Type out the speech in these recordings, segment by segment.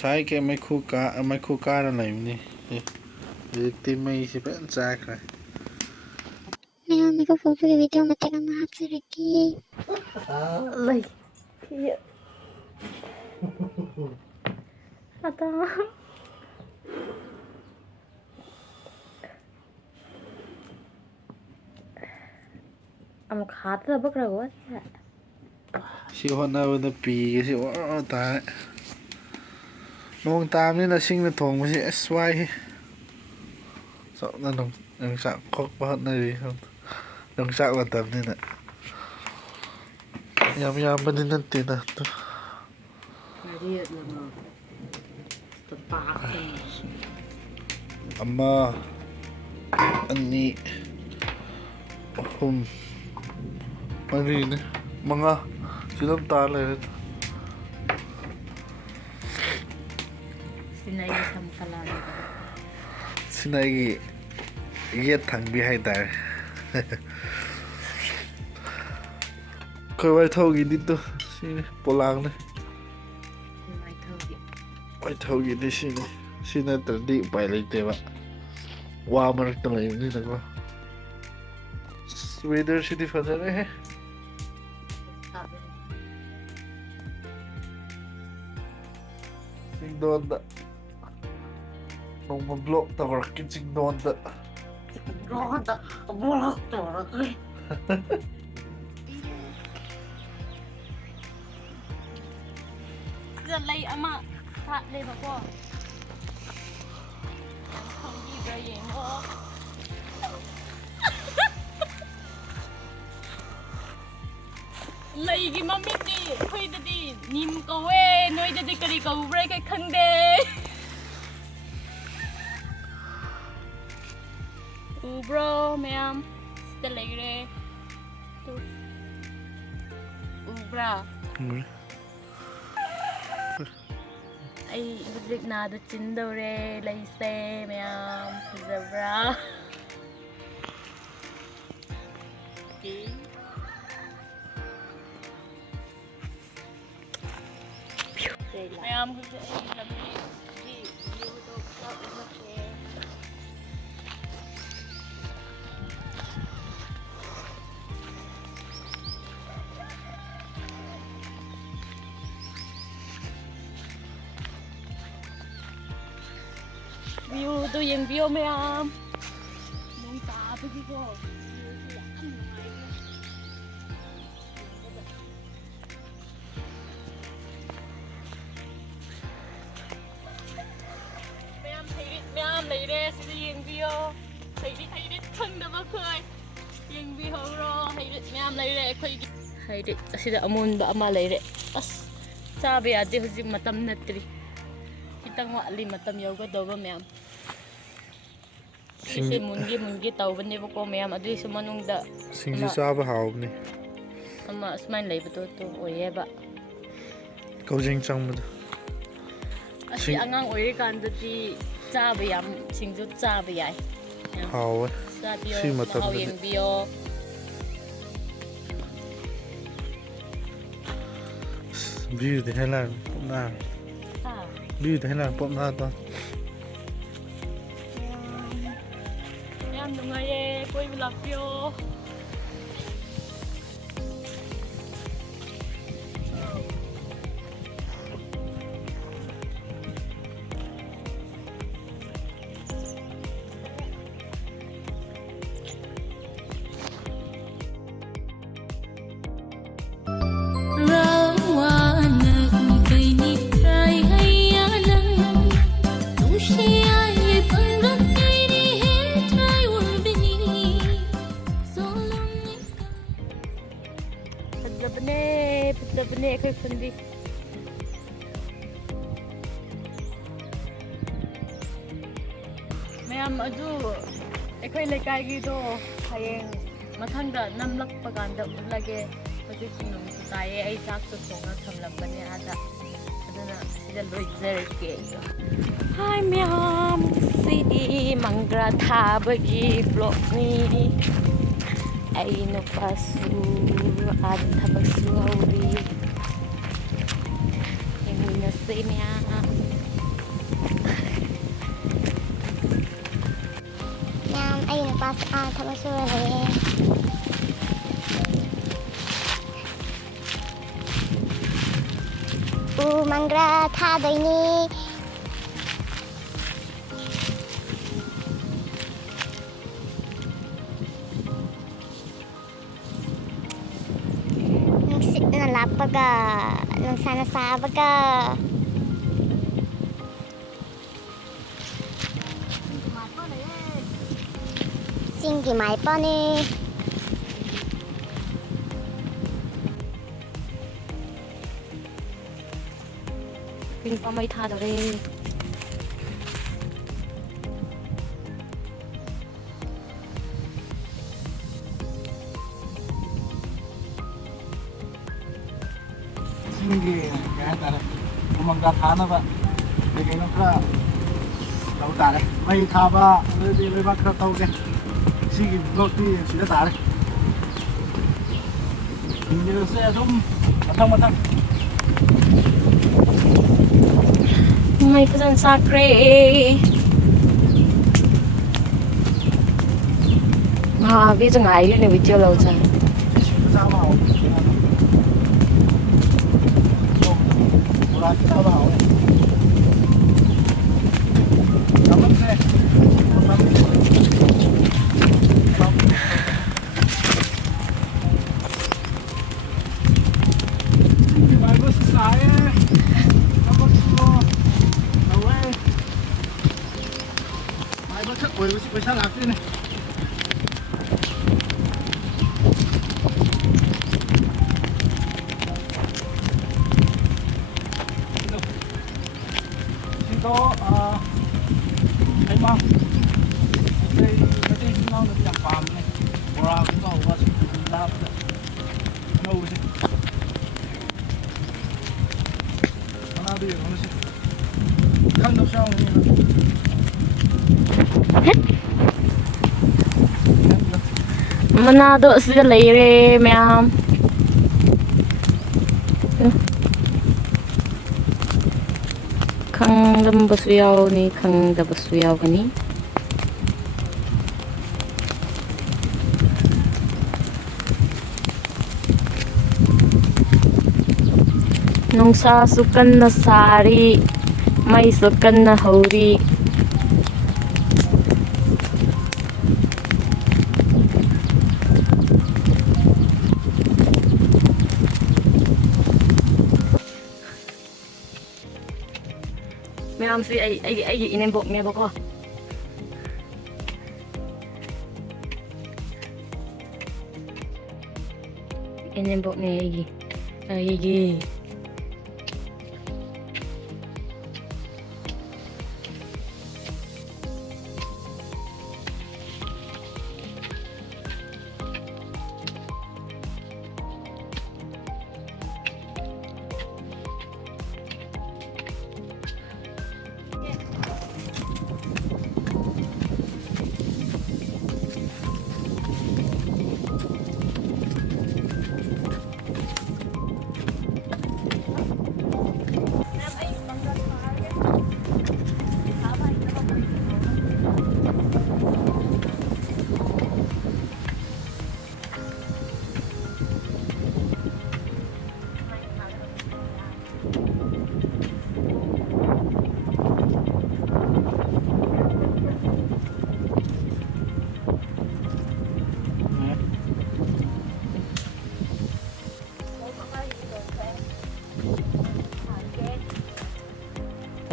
sai cái mấy khu cá nó này nè thì tìm mấy thì vẫn ra rồi Mẹ mấy cái phụ cái video mà tao mà hấp dẫn kì lấy kia ada khát bắt đầu quá siêu hot nào nó pì cái siêu ta nông tam nên là sinh là thùng mà sẽ xoay sợ là nông sạo khóc bớt này không nông sạo quan tâm nên là yam bên nên tiền à amma ani mari ne mga silam tala sinai yết thằng bị hay tài khơi vai thâu gì đi tôi xin bộ làng này vai thâu gì đi xin này tự đi bài lấy tiền ạ wow mà được lấy như thế nào weather city phát ra đấy xin đón đã nông một block tao vào cái xin đón đã giờ lấy ama phát lên mà qua không gì cái gì nữa lấy cái mà mình đi khơi đi nim câu ấy nói đi cái câu break cái khăn đê bro ma'am still lấy đây bro ai việc nào được chín đâu re lấy xe ma'am zebra ma'am cứ làm gì yêu đâu có được xe view tôi nhìn view mấy em muốn ta tôi đi cô mấy em lấy đây sẽ nhìn view thấy đi thân được mà khơi nhìn view rồi thấy đi mấy em lấy đây khơi thấy đi sẽ là amun ba mà lấy đây as cha bây giờ thì mà tâm nát đi kita ngwali matam yoga daw ba ma'am kasi mungi tàu bên đây có ma'am adi sa manung da sinh sa ba hào này ama smile lấy ba to oye ba câu danh trong mà asi angang oye kan da ti cha ba yam singju cha ba yai hào sa bio si matam hào yeng bio view thì hay là cũng là view thì hay là cũng là to em đừng nghe quay vlog video bener khơi phân đi ma'am adu ekhoi lekai gi do hayeng mathangda namlak paganda ulage hojik nung taye ai chak to songa thamlambani ada adana sida loizerke hi ma'am sidi mangra thabagi vlog ni ai no pasu ad thabak su hauri em na se ma'am pas thaba sure mangra tha doini nalapaga nung sana sabaga Singi mai pa ni Pin pa may thado rin. Singi kaya tara kumangga thana ba lekin kra tau tare mai tha ba le ba kra tau ke sigi blog ti sida tare ni se dum matang matang May pasan sakre. Biết cho ngài lên này bị chưa lâu rồi. sao mà sao mà cảm ơn xe bài bớt sải cảm ơn cô đâu ấy bài bớt chắc quỳ với sao làm thế này có thấy không đây cái gì nó được nhập vào này vào chúng ta vào ra đâu chứ nó đi nó sẽ khăn đâu sao Manado sila lere ma'am. Kang lambasuyaw ni kang dabasuyaw ni. Nung sasukan na sari, may sukan na hauri. Ma'am si ay inimbok niya ba ko? Inimbok niya ay.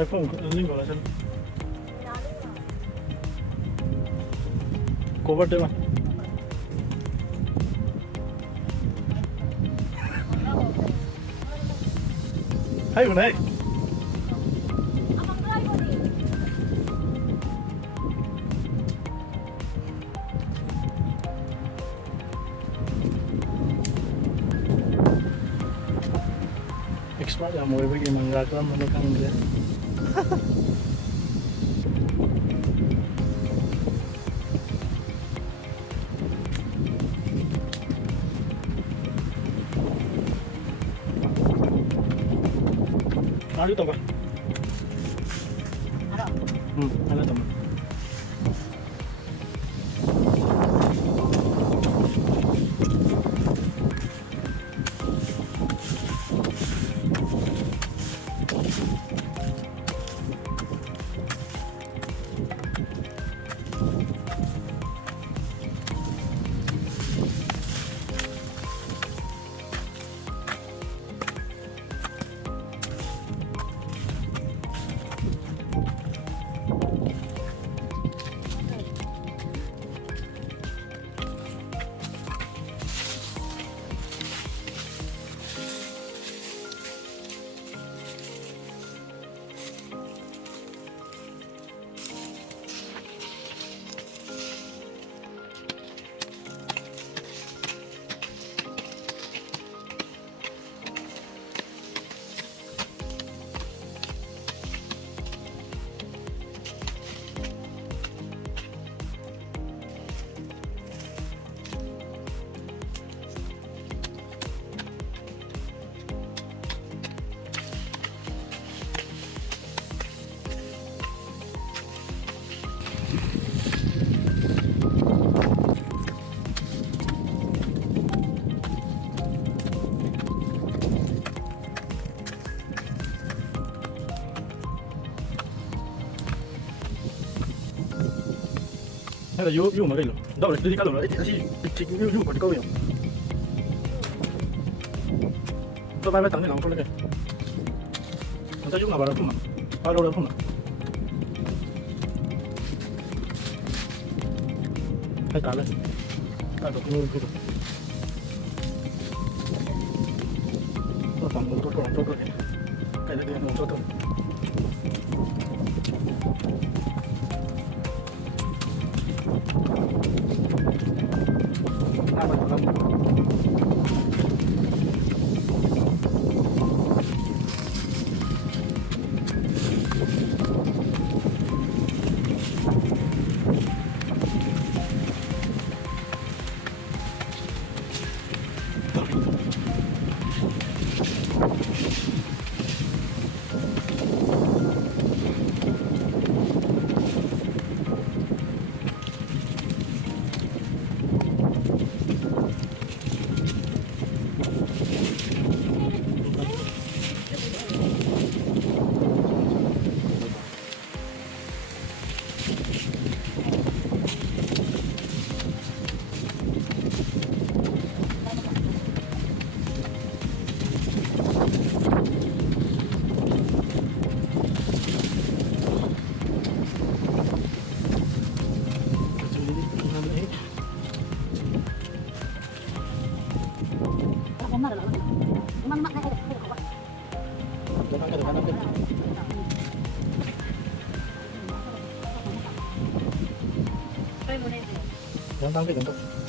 iPhone lên gọi là sao cover đây mà hay còn đấy expert yang mau bagi menggerakkan menekan dia ada tambah ada tambah Ada you magay lo. Daw jadi kalau asi tik you ko di ko yo. To ba ba tang ni lang ko le. Anta you na bara ko na. Para ora ko na. Hai ta le. Ta do ko ko. To tang ko to. Kai le mo to. Try mo na ito. Yang tangke tentu.